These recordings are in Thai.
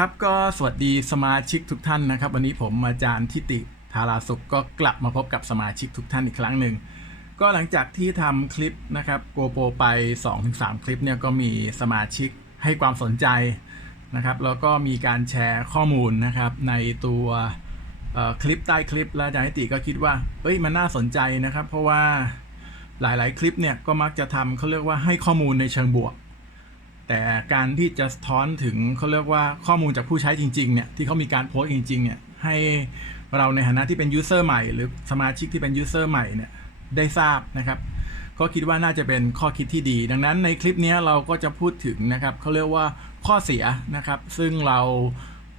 ครับก็สวัสดีสมาชิกทุกท่านนะครับ วันนี้ผมอาจารย์ทิติธาราสุขก็กลับมาพบกับสมาชิกทุกท่านอีกครั้งหนึ่งก็หลังจากที่ทำคลิปนะครับโกโปไป 2-3 คลิปเนี่ยก็มีสมาชิกให้ความสนใจนะครับแล้วก็มีการแชร์ข้อมูลนะครับในตัวคลิปใต้คลิปแล้วอาจารย์ทิติก็คิดว่าเอ้ยมันน่าสนใจนะครับ เพราะว่าหลาย ๆ คลิปเนี่ยก็มักจะทำเขาเรียกว่าให้ข้อมูลในเชิงบวก แต่การที่จะสะท้อนถึงเขาเรียกว่าข้อมูลจากผู้ใช้จริงๆเนี่ยที่เขามีการโพสต์จริงๆเนี่ยให้เราในฐานะที่เป็นยูเซอร์ใหม่ หรือสมาชิกที่เป็นยูเซอร์ใหม่เนี่ยได้ทราบนะครับก็คิดว่าน่าจะเป็นข้อคิดที่ดี ดังนั้นในคลิปนี้เราก็จะพูดถึงนะครับเขาเรียกว่าข้อเสียนะครับ ซึ่งเรา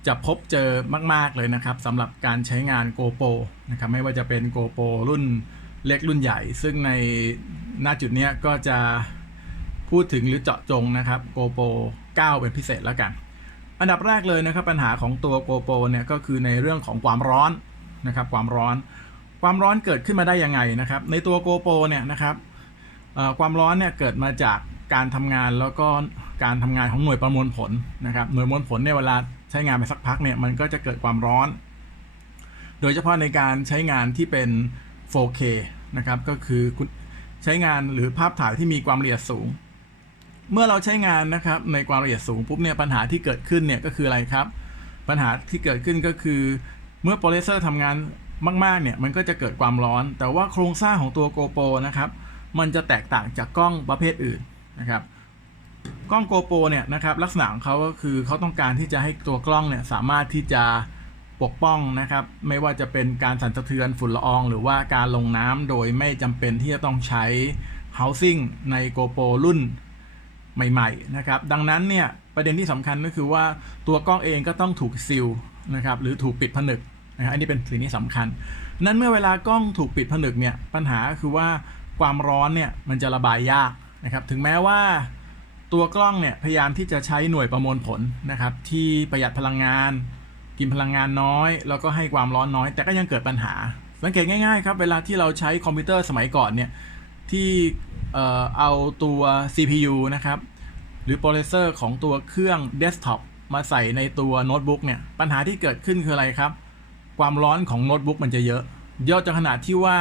จะพบเจอมาก ๆ เลยนะครับสำหรับการใช้งาน GoPro นะครับไม่ว่าจะเป็น GoPro รุ่นเล็กรุ่นใหญ่ ซึ่งในหน้าจุดนี้ก็จะ พูดถึงหรือเจาะจงนะครับ GoPro 9 เป็นพิเศษแล้วกัน อันดับแรกเลยนะครับปัญหาของตัว GoPro เนี่ยก็คือในเรื่องของความร้อนนะครับความร้อน ความร้อนเกิดขึ้นมาได้ยังไงนะครับ ในตัว GoPro เนี่ยนะครับความร้อนเนี่ยเกิดมาจากการทำงานแล้วก็การทำงานของหน่วยประมวลผลนะครับหน่วยประมวลผลเนี่ยเวลาใช้งานไปสักพักเนี่ยมันก็จะเกิดความร้อน โดยเฉพาะในการใช้งานที่เป็น 4K นะครับก็คือใช้งานหรือภาพถ่ายที่มีความละเอียดสูง เมื่อเราใช้งานนะครับในความละเอียดสูงปุ๊บเนี่ยปัญหาที่เกิดขึ้นเนี่ยก็คืออะไรครับ ปัญหาที่เกิดขึ้นก็คือ เมื่อโปรเซสเซอร์ทำงานมากๆเนี่ยมันก็จะเกิดความร้อน แต่ว่าโครงสร้างของตัว GoPro นะครับมันจะแตกต่างจากกล้องประเภทอื่นนะครับกล้อง GoPro เนี่ยนะครับลักษณะของเขาก็คือเขาต้องการที่จะให้ตัวกล้องเนี่ยสามารถที่จะปกป้องนะครับ ไม่ว่าจะเป็นการสั่นสะเทือนฝุ่นละออง หรือว่าการลงน้ำโดยไม่จำเป็นที่จะต้องใช้ housing ใน GoPro รุ่น ใหม่ๆนะครับดังนั้นเนี่ยประเด็นที่สำคัญก็คือว่าตัวกล้องเองก็ต้องถูกซีลนะครับหรือถูกปิดผนึกนะครับอันนี้เป็นสิ่งที่สำคัญ นั้นเมื่อเวลากล้องถูกปิดผนึกเนี่ยปัญหาคือว่าความร้อนเนี่ยมันจะระบายยากนะครับถึงแม้ว่าตัวกล้องเนี่ยพยายามที่จะใช้หน่วยประมวลผลนะครับที่ประหยัดพลังงาน กินพลังงานน้อย แล้วก็ให้ความร้อนน้อย แต่ก็ยังเกิดปัญหา สังเกตง่ายๆครับเวลาที่เราใช้คอมพิวเตอร์สมัยก่อนเนี่ย ที่เอ่อเอาตัว CPU นะครับ หรือโปรเซสเซอร์ของตัวเครื่องเดสก์ท็อปมาใส่ในตัวโน้ตบุ๊กเนี่ย ปัญหาที่เกิดขึ้นคืออะไรครับ ความร้อนของโน้ตบุ๊กมันจะเยอะ เยอะจนขนาดที่ว่า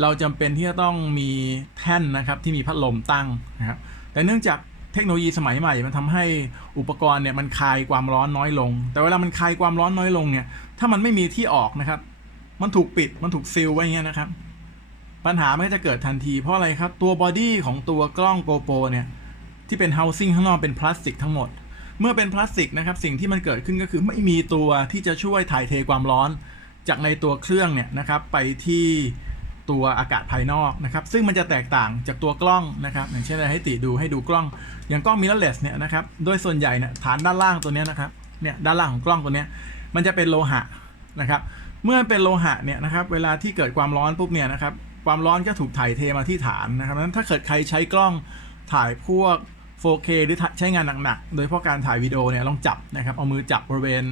เราจำเป็นที่จะต้องมีแท่นนะครับที่มีพัดลมตั้งนะครับแต่เนื่องจากเทคโนโลยีสมัยใหม่ มันทำให้อุปกรณ์เนี่ยมันคายความร้อนน้อยลง แต่เวลามันคายความร้อนน้อยลงเนี่ยถ้ามันไม่มีที่ออกนะครับ มันถูกปิดมันถูกซีลไว้เงี้ยนะครับ ปัญหาไม่จะเกิดทันทีเพราะอะไรครับ ตัวบอดี้ของตัวกล้อง GoPro เนี่ยที่เป็น housing ข้างนอกเป็นพลาสติกทั้งหมด เมื่อเป็นพลาสติกนะครับสิ่งที่มันเกิดขึ้นก็คือไม่มีตัวที่จะช่วยถ่ายเทความร้อน จากในตัวเครื่องเนี่ยนะครับไปที่ตัวอากาศภายนอกนะครับ ซึ่งมันจะแตกต่างจากตัวกล้องนะครับอย่างเช่นให้ติดูให้ดูกล้อง อย่างกล้อง mirrorless เนี่ยนะครับโดยส่วนใหญ่เนี่ยฐานด้านล่างตัวเนี้ยนะครับเนี่ยด้านล่างของกล้องตัวเนี้ยมันจะเป็นโลหะนะครับ เมื่อเป็นโลหะเนี่ยนะครับ เวลาที่เกิดความร้อนปุ๊บเนี่ยนะครับ ความร้อนก็ถูกถ่ายเทมาที่ฐานนะครับนั้นถ้าเกิดใครใช้กล้องถ่ายพวก 4K หรือใช้งานหนักๆ โดยเฉพาะการถ่ายวิดีโอเนี่ยลองจับนะครับ เอามือจับบริเวณ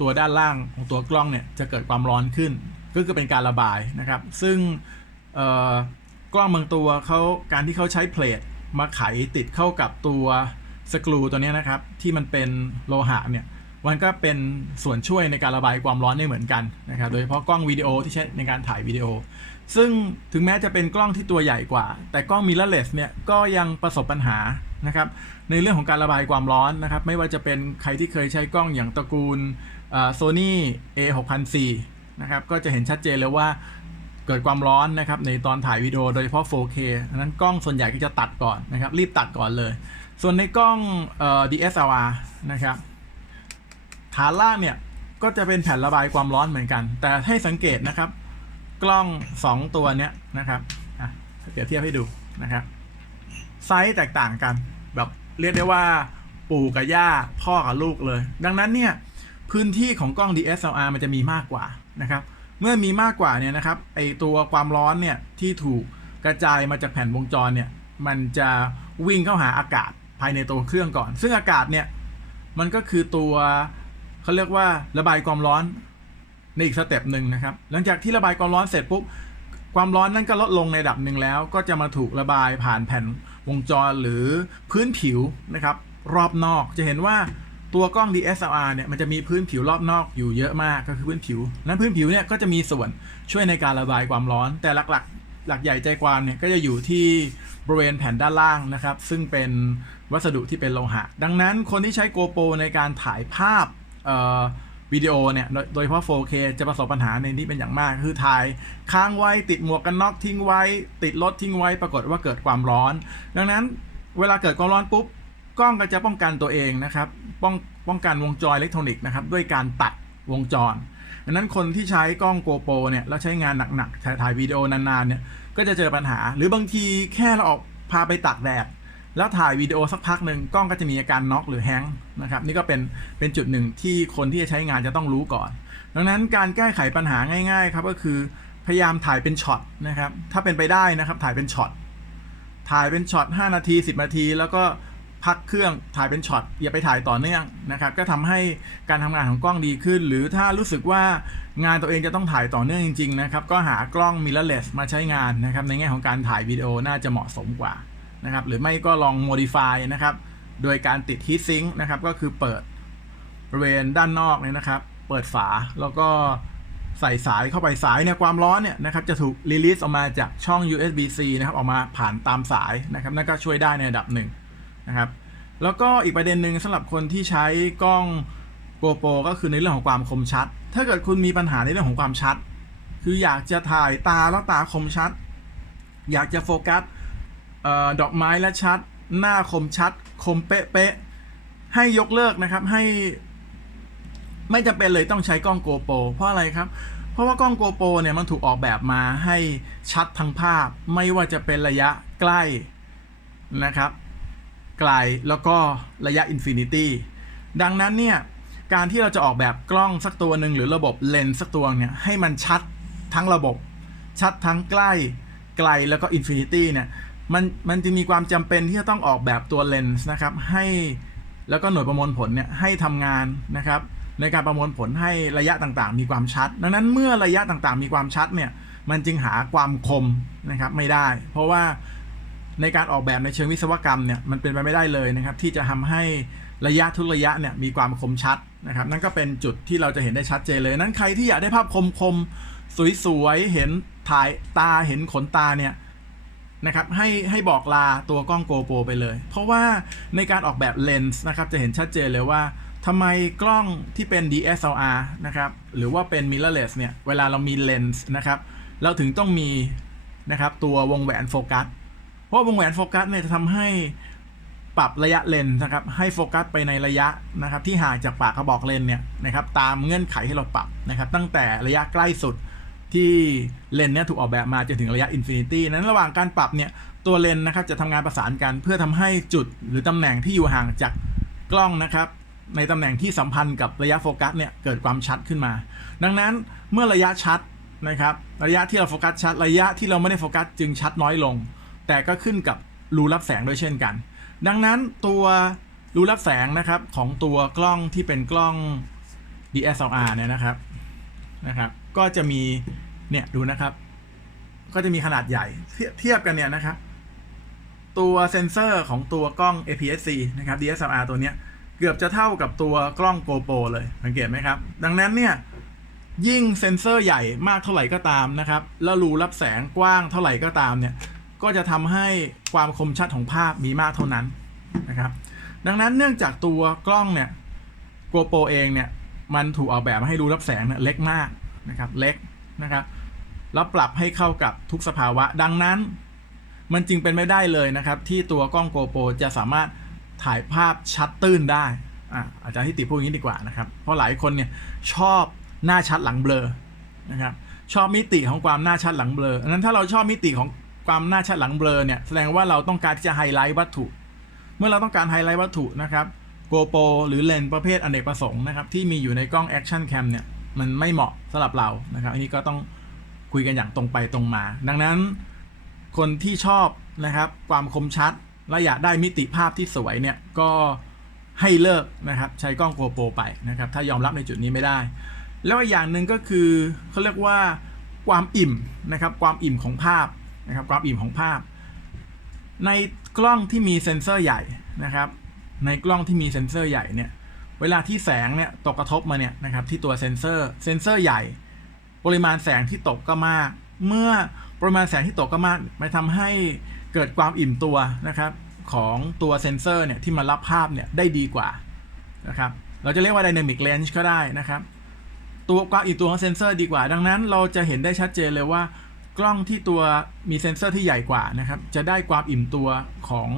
ตัวด้านล่างของตัวกล้องเนี่ยจะเกิดความร้อนขึ้น ก็คือเป็นการระบายนะครับ ซึ่งกล้องบางตัวเขาการที่เขาใช้เพลทมาไขติดเข้ากับตัวสกรูตัวนี้นะครับที่มันเป็นโลหะเนี่ยมันก็เป็นส่วนช่วยในการระบายความร้อนได้เหมือนกันนะครับโดยเฉพาะกล้องวิดีโอที่ใช้ในการถ่ายวิดีโอ ซึ่งถึงแม้จะเป็นกล้องที่ตัวใหญ่กว่า แต่กล้อง mirrorless เนี่ยก็ยังประสบปัญหานะครับในเรื่องของการระบายความร้อนนะครับ ไม่ว่าจะเป็นใครที่เคยใช้กล้องอย่างตระกูลโซนี่ A 6 0 0นะครับก็จะเห็นชัดเจนเลยว่าเกิดความร้อนนะครับในตอนถ่ายวิดีโอโดยเฉพาะ 4K อันนั้นกล้องส่วนใหญ่ก็จะตัดก่อนนะครับ รีบตัดก่อนเลย ส่วนในกล้องเอ่อ DSLR นะครับฐานล่างเนี่ยก็จะเป็นแผ่นระบายความร้อนเหมือนกัน แต่ให้สังเกตนะครับ กล้อง 2 ตัวเนี้ยนะครับอะเดี๋ยวเทียบให้ดูนะครับไซส์แตกต่างกัน แบบเรียกได้ว่าปู่กับย่าพ่อกับลูกเลย ดังนั้นเนี่ยพื้นที่ของกล้อง DSLR มันจะมีมากกว่านะครับ เมื่อมีมากกว่าเนี่ยนะครับไอตัวความร้อนเนี่ยที่ถูกกระจายมาจากแผ่นวงจรเนี่ยมันจะวิ่งเข้าหาอากาศภายในตัวเครื่องก่อน ซึ่งอากาศเนี่ยมันก็คือตัวเขาเรียกว่าระบายความร้อน ในอีกสเต็ปหนึ่งนะครับ หลังจากที่ระบายความร้อนเสร็จปุ๊บความร้อนนั้นก็ลดลงในระดับหนึ่งแล้ว ก็จะมาถูกระบายผ่านแผ่นวงจรหรือพื้นผิวนะครับ รอบนอกจะเห็นว่าตัวกล้อง DSLR เนี่ยมันจะมีพื้นผิวรอบนอกอยู่เยอะมากก็คือพื้นผิว นั้นพื้นผิวเนี่ยก็จะมีส่วนช่วยในการระบายความร้อน แต่หลักๆ หลักใหญ่ใจความเนี่ยก็จะอยู่ที่บริเวณแผ่นด้านล่างนะครับ ซึ่งเป็นวัสดุที่เป็นโลหะ ดังนั้นคนที่ใช้ GoPro ในการถ่ายภาพเอ่อ วิดีโอเนี่ยโดยเฉพาะ 4K จะประสบปัญหาในนี้เป็นอย่างมาก คือถ่ายค้างไว้ติดหมวกกันน็อกทิ้งไว้ ติดรถทิ้งไว้ปรากฏว่าเกิดความร้อน ดังนั้นเวลาเกิดความร้อนปุ๊บกล้องก็จะป้องกันตัวเองนะครับป้องป้องกันวงจรอิเล็กทรอนิกส์นะครับด้วยการตัดวงจรดังนั้นคนที่ใช้กล้อง GoPro เนี่ยแล้วใช้งานหนักๆถ่ายถ่ายวิดีโอนานๆเนี่ยก็จะเจอปัญหา หรือบางทีแค่เราออกพาไปตากแดด แล้วถ่ายวิดีโอสักพักหนึ่งกล้องก็จะมีอาการน็อกหรือแฮงก์นะครับนี่ก็เป็นเป็นจุดหนึ่งที่คนที่จะใช้งานจะต้องรู้ก่อน ดังนั้นการแก้ไขปัญหาง่ายๆครับก็คือพยายามถ่ายเป็นช็อตนะครับถ้าเป็นไปได้นะครับถ่ายเป็นช็อตถ่ายเป็นช็อต5นาที 10 นาที แล้วก็พักเครื่องถ่ายเป็นช็อตอย่าไปถ่ายต่อเนื่องนะครับ ก็ทำให้การทำงานของกล้องดีขึ้น หรือถ้ารู้สึกว่างานตัวเองจะต้องถ่ายต่อเนื่องจริงๆนะครับ ก็หากล้อง mirrorless มาใช้งานนะครับ ในแง่ของการถ่ายวิดีโอน่าจะเหมาะสมกว่า นะครับ หรือไม่ก็ลอง modify นะครับ โดยการติด heat sink นะครับ ก็คือเปิดบริเวณด้านนอกเนี่ยนะครับ เปิดฝาแล้วก็ใส่สายเข้าไปสายเนี่ยความร้อนเนี่ยนะครับจะถูกรีลีสออกมาจากช่อง USB-C นะครับออกมาผ่านตามสายนะครับนั่นก็ช่วยได้ในระดับหนึ่งนะครับแล้วก็อีกประเด็นหนึ่งสำหรับคนที่ใช้กล้อง GoPro ก็คือในเรื่องของความคมชัด ถ้าเกิดคุณมีปัญหาในเรื่องของความชัด คืออยากจะถ่ายตาแล้วตาคมชัด อยากจะโฟกัส ดอกไม้และชัด หน้าคมชัด คมเป๊ะๆให้ยกเลิกนะครับให้ ไม่จำเป็นเลยต้องใช้กล้อง GoPro เพราะอะไรครับ เพราะว่ากล้อง GoPro เนี่ยมันถูกออกแบบมาให้ชัดทั้งภาพ ไม่ว่าจะเป็นระยะใกล้นะครับไกลแล้วก็ระยะอินฟินิตี้ดังนั้นเนี่ยการที่เราจะออกแบบกล้องสักตัวหนึ่งหรือระบบเลนส์สักตัวเนี่ยให้มันชัดทั้งระบบ ชัดทั้งใกล้ไกลแล้วก็อินฟินิตี้เนี่ย มันมันจะมีความจำเป็นที่จะต้องออกแบบตัวเลนส์นะครับ ให้แล้วก็หน่วยประมวลผลเนี่ยให้ทำงานนะครับ ในการประมวลผลให้ระยะต่างๆ มีความชัด ดังนั้นเมื่อระยะต่างๆ มีความชัดเนี่ยมันจึงหาความคมนะครับไม่ได้ เพราะว่าในการออกแบบในเชิงวิศวกรรมเนี่ยมันเป็นไปไม่ได้เลยนะครับ ที่จะทำให้ระยะทุกระยะเนี่ยมีความคมชัดนะครับ นั่นก็เป็นจุดที่เราจะเห็นได้ชัดเจนเลยนั้นใครที่อยากได้ภาพคมๆสวยๆเห็นถ่ายตาเห็นขนตาเนี่ย นะครับให้ให้บอกลาตัวกล้อง GoPro ไปเลย เพราะว่าในการออกแบบเลนส์นะครับจะเห็นชัดเจนเลยว่าทำไมกล้องที่เป็น DSLR นะครับหรือว่าเป็น mirrorless เนี่ยเวลาเรามีเลนส์นะครับเราถึงต้องมีนะครับตัววงแหวนโฟกัสเพราะวงแหวนโฟกัสเนี่ยจะทำให้ปรับระยะเลนส์นะครับให้โฟกัสไปในระยะนะครับที่ห่างจากปากกระบอกเลนส์เนี่ยนะครับตามเงื่อนไขที่เราปรับนะครับตั้งแต่ระยะใกล้สุด ที่เลนเนี่ยถูกออกแบบมาจนถึงระยะอินฟินิตี้นั้นระหว่างการปรับเนี่ยตัวเลนนะครับจะทำงานประสานกันเพื่อทำให้จุดหรือตำแหน่งที่อยู่ห่างจากกล้องนะครับในตำแหน่งที่สัมพันธ์กับระยะโฟกัสเนี่ยเกิดความชัดขึ้นมา ดังนั้นเมื่อระยะชัดนะครับระยะที่เราโฟกัสชัด ระยะที่เราไม่ได้โฟกัสจึงชัดน้อยลง แต่ก็ขึ้นกับรูรับแสงด้วยเช่นกัน ดังนั้นตัวรูรับแสงนะครับของตัวกล้องที่เป็นกล้อง DSLR เนี่ยนะครับนะครับ ก็จะมีเนี่ยดูนะครับ ก็จะมีขนาดใหญ่เทียบกันเนี่ยนะครับ ตัวเซนเซอร์ของตัวกล้อง APS-C นะครับ DSLR ตัวเนี้ยเกือบจะเท่ากับตัวกล้อง GoPro เลยสังเกตไหมครับ ดังนั้นเนี่ยยิ่งเซนเซอร์ใหญ่มากเท่าไหร่ก็ตามนะครับ แล้วรูรับแสงกว้างเท่าไหร่ก็ตามเนี่ย ก็จะทำให้ความคมชัดของภาพมีมากเท่านั้นนะครับ ดังนั้นเนื่องจากตัวกล้องเนี่ย GoPro เองเนี่ย มันถูกออกแบบมาให้รูรับแสงเนี่ยเล็กมาก นะครับเล็กนะครับแล้วปรับให้เข้ากับทุกสภาวะ ดังนั้น มันจึงเป็นไม่ได้เลยนะครับ ที่ตัวกล้อง GoPro จะสามารถถ่ายภาพชัดตื้นได้อะอาจารย์ทิติพูดอย่างนี้ดีกว่านะครับ เพราะหลายคนเนี่ยชอบหน้าชัดหลังเบลอนะครับชอบมิติของความหน้าชัดหลังเบลออันนั้นถ้าเราชอบมิติของความหน้าชัดหลังเบลอเนี่ยแสดงว่าเราต้องการที่จะไฮไลท์วัตถุ เมื่อเราต้องการไฮไลท์วัตถุนะครับ GoPro หรือเลนส์ประเภทอเนกประสงค์นะครับที่มีอยู่ในกล้อง Action Cam เนี่ย มันไม่เหมาะสำหรับเรานะครับ อันนี้ก็ต้องคุยกันอย่างตรงไปตรงมา ดังนั้นคนที่ชอบนะครับความคมชัดและอยากได้มิติภาพที่สวยเนี่ยก็ให้เลิกนะครับใช้กล้อง GoPro ไปนะครับถ้ายอมรับในจุดนี้ไม่ได้ แล้วอีกอย่างหนึ่งก็คือเขาเรียกว่าความอิ่มนะครับความอิ่มของภาพนะครับความอิ่มของภาพ ในกล้องที่มีเซ็นเซอร์ใหญ่นะครับในกล้องที่มีเซ็นเซอร์ใหญ่เนี่ย เวลาที่แสงเนี่ยตกกระทบมาเนี่ยนะครับที่ตัวเซนเซอร์เซนเซอร์ใหญ่ ปริมาณแสงที่ตกก็มาก เมื่อปริมาณแสงที่ตกก็มากมันทำให้เกิดความอิ่มตัวนะครับของตัวเซนเซอร์เนี่ยที่มารับภาพเนี่ยได้ดีกว่านะครับเราจะเรียกว่า Dynamic Range ก็ได้นะครับ ตัวความอิ่มตัวของเซนเซอร์ดีกว่า ดังนั้นเราจะเห็นได้ชัดเจนเลยว่ากล้องที่ตัวมีเซนเซอร์ที่ใหญ่กว่านะครับจะได้ความอิ่มตัวของ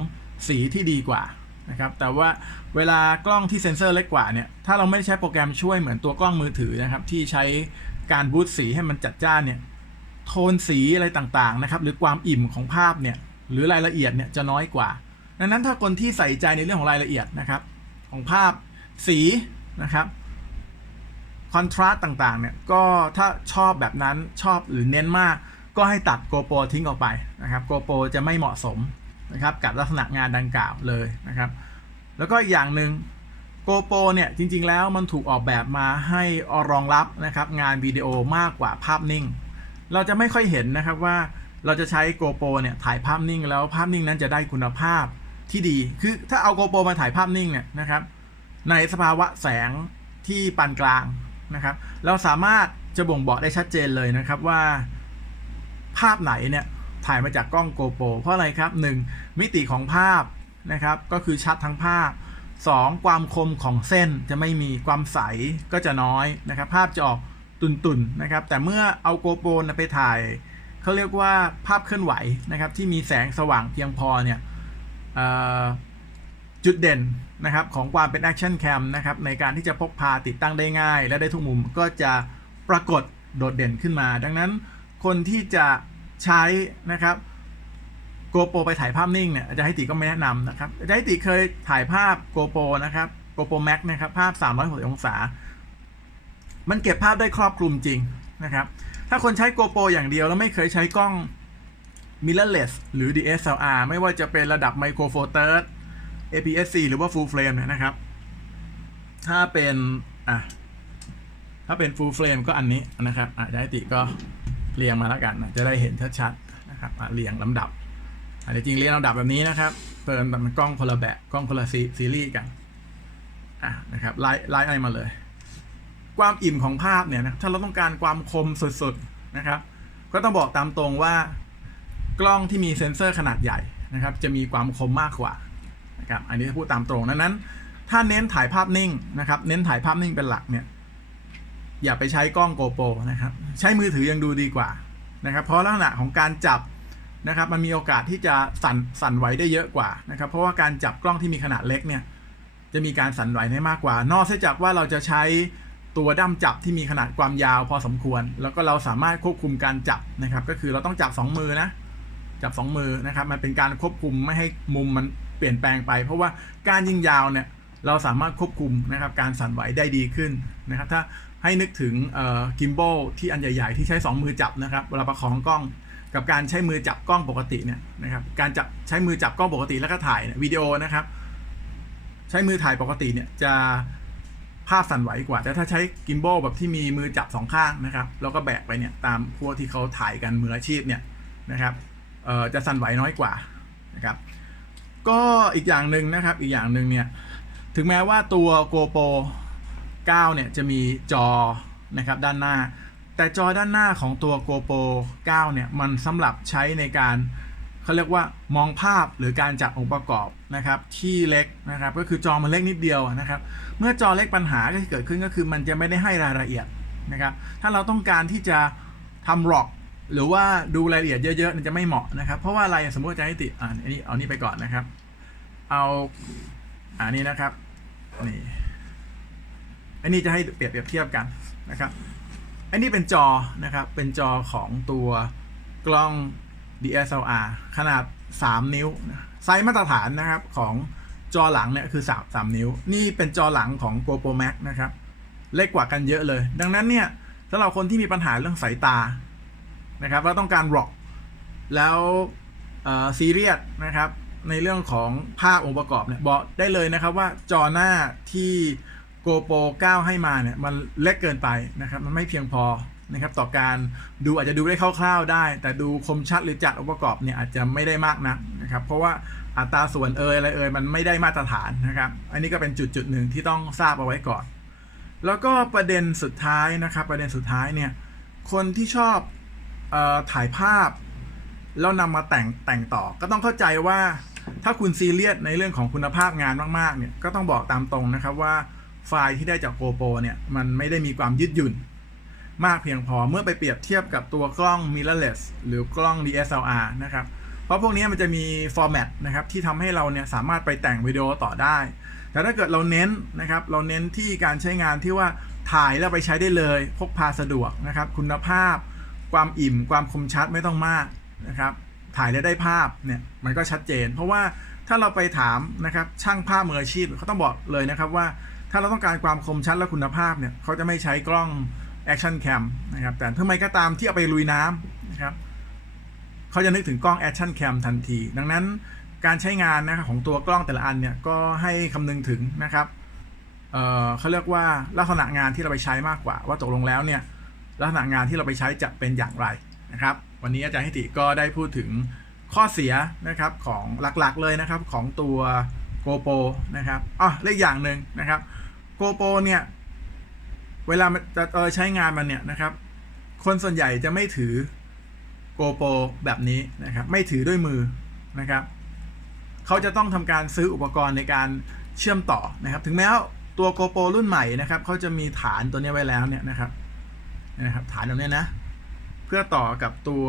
สีที่ดีกว่า นะครับแต่ว่าเวลากล้องที่เซนเซอร์เล็กกว่าเนี่ยถ้าเราไม่ได้ใช้โปรแกรมช่วยเหมือนตัวกล้องมือถือนะครับที่ใช้การบูตสีให้มันจัดจ้านเนี่ยโทนสีอะไรต่างๆนะครับหรือความอิ่มของภาพเนี่ยหรือรายละเอียดเนี่ยจะน้อยกว่า ดังนั้นถ้าคนที่ใส่ใจในเรื่องของรายละเอียดนะครับของภาพสีนะครับคอนทราสต์ต่างๆเนี่ยก็ถ้าชอบแบบนั้นชอบหรือเน้นมาก ก็ให้ตัด GoPro ทิ้งออกไปนะครับ GoPro จะไม่เหมาะสม นะครับกับลักษณะงานดังกล่าวเลยนะครับ แล้วก็อีกอย่างหนึ่ง GoPro เนี่ยจริงๆแล้วมันถูกออกแบบมาให้รองรับนะครับงานวิดีโอมากกว่าภาพนิ่ง เราจะไม่ค่อยเห็นนะครับว่าเราจะใช้ GoPro เนี่ยถ่ายภาพนิ่ง แล้วภาพนิ่งนั้นจะได้คุณภาพที่ดี คือถ้าเอา GoPro มาถ่ายภาพนิ่งเนี่ยนะครับในสภาวะแสงที่ปานกลางนะครับ เราสามารถจะบ่งบอกได้ชัดเจนเลยนะครับว่าภาพไหนเนี่ย ถ่ายมาจากกล้อง GoPro เพราะอะไรครับ 1. มิติของภาพนะครับ ก็คือชัดทั้งภาพ 2. ความคมของเส้นจะไม่มีความใสก็จะน้อยนะครับ ภาพจะออกตุนๆนะครับ แต่เมื่อเอา GoPro นไปถ่ายเขาเรียกว่าภาพเคลื่อนไหวนะครับ ที่มีแสงสว่างเพียงพอเนี่ยจุดเด่นนะครับของความเป็น Action Cam นะครับในการที่จะพกพาติดตั้งได้ง่าย และได้ทุกมุมก็จะปรากฏโดดเด่นขึ้นมา ดังนั้นคนที่จะ ใช้นะครับ GoPro ไปถ่ายภาพนิ่งเนี่ยอาจารย์ให้ติก็ไม่แนะนำนะครับอาจารย์ให้ติเคยถ่ายภาพ GoPro นะครับ GoPro Max นะครับภาพ 360 องศา มันเก็บภาพได้ครอบคลุมจริงนะครับ ถ้าคนใช้ GoPro อย่างเดียวแล้วไม่เคยใช้กล้อง mirrorless หรือ DSLR ไม่ว่าจะเป็นระดับ Micro Four Thirds APS-C หรือว่า Full Frame เนี่ยนะครับ ถ้าเป็น อะ ถ้าเป็น Full Frame ก็อันนี้นะครับ อะยายติก็ เรียงมาแล้วกันจะได้เห็นชัดๆนะครับเรียงลำดับอันจริงเรียงลำดับแบบนี้นะครับเปิดมันกล้องคนละแบบกล้องคนละซีซีรีส์กันอะนะครับไล่ไล่ไล่มาเลย ความอิ่มของภาพเนี่ยนะถ้าเราต้องการความคมสุดๆนะครับ ก็ต้องบอกตามตรงว่ากล้องที่มีเซ็นเซอร์ขนาดใหญ่นะครับ จะมีความคมมากกว่านะครับอันนี้พูดตามตรงดังนั้น ถ้าเน้นถ่ายภาพนิ่งนะครับ เน้นถ่ายภาพนิ่งเป็นหลักเนี่ย อย่าไปใช้กล้อง GoPro นะครับ ใช้มือถือยังดูดีกว่านะครับ เพราะลักษณะของการจับนะครับ มันมีโอกาสที่จะสั่นสั่นไหวได้เยอะกว่านะครับ เพราะว่าการจับกล้องที่มีขนาดเล็กเนี่ยจะมีการสั่นไหวได้มากกว่า นอกจากว่าเราจะใช้ตัวด้ามจับที่มีขนาดความยาวพอสมควร แล้วก็เราสามารถควบคุมการจับนะครับ ก็คือเราต้องจับ 2 มือนะ จับ 2 มือนะครับ มันเป็นการควบคุมไม่ให้มุมมันเปลี่ยนแปลงไป เพราะว่าการยิงยาวเนี่ยเราสามารถควบคุมนะครับการสั่นไหวได้ดีขึ้นนะครับ ถ้า ให้นึกถึงกิมโบที่อันใหญ่ ๆ ที่ใช้ 2 มือจับนะครับเวลาประคองกล้องกับการใช้มือจับกล้องปกติเนี่ยนะครับการจับใช้มือจับกล้องปกติแล้วก็ถ่ายเนี่ยวิดีโอนะครับ ใช้มือถ่ายปกติเนี่ยจะภาพสั่นไหวกว่า แต่ถ้าใช้กิมโบแบบที่มีมือจับสองข้างนะครับ แล้วก็แบกไปเนี่ยตามพวกที่เขาถ่ายกันมืออาชีพเนี่ยนะครับจะสั่นไหวน้อยกว่านะครับ ก็อีกอย่างหนึ่งนะครับอีกอย่างหนึ่งเนี่ยถึงแม้ว่าตัว GoPro 9 เนี่ยจะมีจอนะครับด้านหน้า แต่จอด้านหน้าของตัว GoPro 9 เนี่ยมันสำหรับใช้ในการเขาเรียกว่ามองภาพหรือการจัดองค์ประกอบนะครับที่เล็กนะครับก็คือจอมันเล็กนิดเดียวนะครับ เมื่อจอเล็กปัญหาก็เกิดขึ้นก็คือมันจะไม่ได้ให้รายละเอียดนะครับถ้าเราต้องการที่จะทำร็อกหรือว่าดูรายละเอียดเยอะๆมันจะไม่เหมาะนะครับ เพราะว่าอะไรสมมติจะให้ติอ่าอันนี้เอานี่ไปก่อนนะครับ เอาอันนี้นะครับนี่ อันนี้จะให้เปรียบเปรียบเทียบกันนะครับ อันนี้เป็นจอนะครับ เป็นจอของตัวกล้อง DSLR ขนาด 3 นิ้ว ไซส์มาตรฐานนะครับของจอหลังเนี่ยคือ3 3นิ้ว นี่เป็นจอหลังของ GoPro Max นะครับ เล็กกว่ากันเยอะเลย ดังนั้นเนี่ยสำหรับคนที่มีปัญหาเรื่องสายตานะครับว่าต้องการร็อกแล้วซีเรียสนะครับในเรื่องของภาพองค์ประกอบเนี่ยบอกได้เลยนะครับว่าจอหน้าที่ GoPro 9 ให้มาเนี่ยมันเล็กเกินไปนะครับมันไม่เพียงพอนะครับต่อการดูอาจจะดูได้คร่าวๆได้ แต่ดูคมชัดหรือจัดองค์ประกอบเนี่ยอาจจะไม่ได้มากนักนะครับเพราะว่าอัตราส่วนเอยอะไรเอยมันไม่ได้มาตรฐานนะครับ อันนี้ก็เป็นจุดจุดหนึ่งที่ต้องทราบเอาไว้ก่อน แล้วก็ประเด็นสุดท้ายนะครับ ประเด็นสุดท้ายเนี่ยคนที่ชอบเออถ่ายภาพ แล้วนำมาแต่งแต่งต่อ ก็ต้องเข้าใจว่าถ้าคุณซีเรียสในเรื่องของคุณภาพงานมากๆเนี่ยก็ต้องบอกตามตรงนะครับว่า ไฟล์ที่ได้จาก GoPro เนี่ย มันไม่ได้มีความยืดหยุ่น มากเพียงพอเมื่อไปเปรียบเทียบกับตัวกล้อง mirrorless หรือกล้อง DSLR นะครับ เพราะพวกนี้มันจะมีฟอร์แมตนะครับที่ทำให้เราเนี่ยสามารถไปแต่งวิดีโอต่อได้ แต่ถ้าเกิดเราเน้นนะครับเราเน้นที่การใช้งานที่ว่าถ่ายแล้วไปใช้ได้เลยพกพาสะดวกนะครับ คุณภาพ ความอิ่ม ความคมชัดไม่ต้องมากนะครับถ่ายได้วได้ภาพเนี่ยมันก็ชัดเจน เพราะว่าถ้าเราไปถามนะครับช่างภาพมืออาชีพเขาต้องบอกเลยนะครับว่า ถ้าเราต้องการความคมชัดและคุณภาพเนี่ยเขาจะไม่ใช้กล้อง Action Cam นะครับ แต่ทำไมก็ตามที่เอาไปลุยน้ำนะครับเขาจะนึกถึงกล้อง Action Cam ทันที ดังนั้นการใช้งานนะครับของตัวกล้องแต่ละอันเนี่ยก็ให้คำนึงถึงนะครับเเขาเรียกว่าลักษณะงานที่เราไปใช้มากกว่า ว่าตกลงแล้วเนี่ยลักษณะงานที่เราไปใช้จะเป็นอย่างไรนะครับ วันนี้อาจารย์ฮิติก็ได้พูดถึงข้อเสียนะครับของหลักๆเลยนะครับของตัว GoPro นะครับอ๋อเลขอย่างหนึ่งนะครับ GoPro เนี่ย เวลามันจะเออใช้งานมันเนี่ยนะครับ คนส่วนใหญ่จะไม่ถือ GoPro แบบนี้นะครับ ไม่ถือด้วยมือนะครับเขาจะต้องทำการซื้ออุปกรณ์ในการเชื่อมต่อนะครับ ถึงแม้ว่าตัว GoPro รุ่นใหม่นะครับเขาจะมีฐานตัวนี้ไว้แล้วเนี่ยนะครับนะครับ ฐานตรงนี้นะ เพื่อต่อกับตัว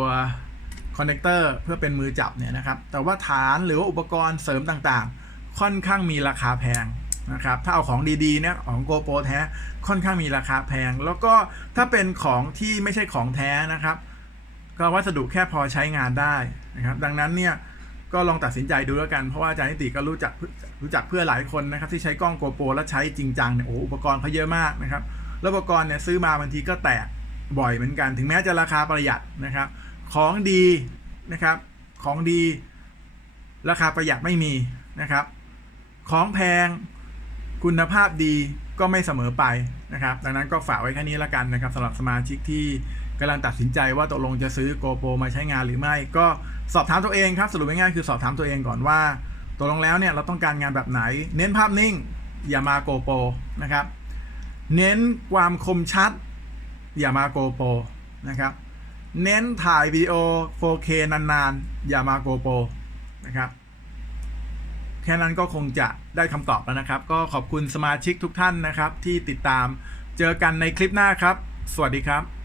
คอนเนคเตอร์เพื่อเป็นมือจับเนี่ยนะครับ แต่ว่าฐานหรือว่าอุปกรณ์เสริมต่างๆ ค่อนข้างมีราคาแพง นะครับถ้าเอาของดีๆเนี่ยของ GoPro แท้ค่อนข้างมีราคาแพง แล้วก็ถ้าเป็นของที่ไม่ใช่ของแท้นะครับ ก็วัสดุแค่พอใช้งานได้นะครับ ดังนั้นเนี่ยก็ลองตัดสินใจดูแล้วกัน เพราะว่าอาจารย์นิติก็รู้จักรู้จักเพื่อหลายคนนะครับ ที่ใช้กล้อง GoPro แล้วใช้จริงจังเนี่ยโอ้อุปกรณ์เขาเยอะมากนะครับแล้วอุปกรณ์เนี่ยซื้อมาบางทีก็แตกบ่อยเหมือนกัน ถึงแม้จะราคาประหยัดนะครับ ของดีนะครับ ของดี ราคาประหยัดไม่มีนะครับ ของแพง คุณภาพดีก็ไม่เสมอไปนะครับ ดังนั้นก็ฝากไว้แค่นี้ละกันนะครับสำหรับสมาชิกที่กำลังตัดสินใจว่าตกลงจะซื้อ GoPro มาใช้งานหรือไม่ ก็สอบถามตัวเองครับ สรุปง่ายๆคือสอบถามตัวเองก่อนว่าตกลงแล้วเนี่ยเราต้องการงานแบบไหน เน้นภาพนิ่ง อย่ามา GoPro นะครับ เน้นความคมชัด อย่ามา GoPro นะครับเน้นถ่ายวิดีโอ 4K นานๆ อย่ามา GoPro นะครับ แค่นั้นก็คงจะได้คำตอบแล้วนะครับ ก็ขอบคุณสมาชิกทุกท่านนะครับที่ติดตาม เจอกันในคลิปหน้าครับ สวัสดีครับ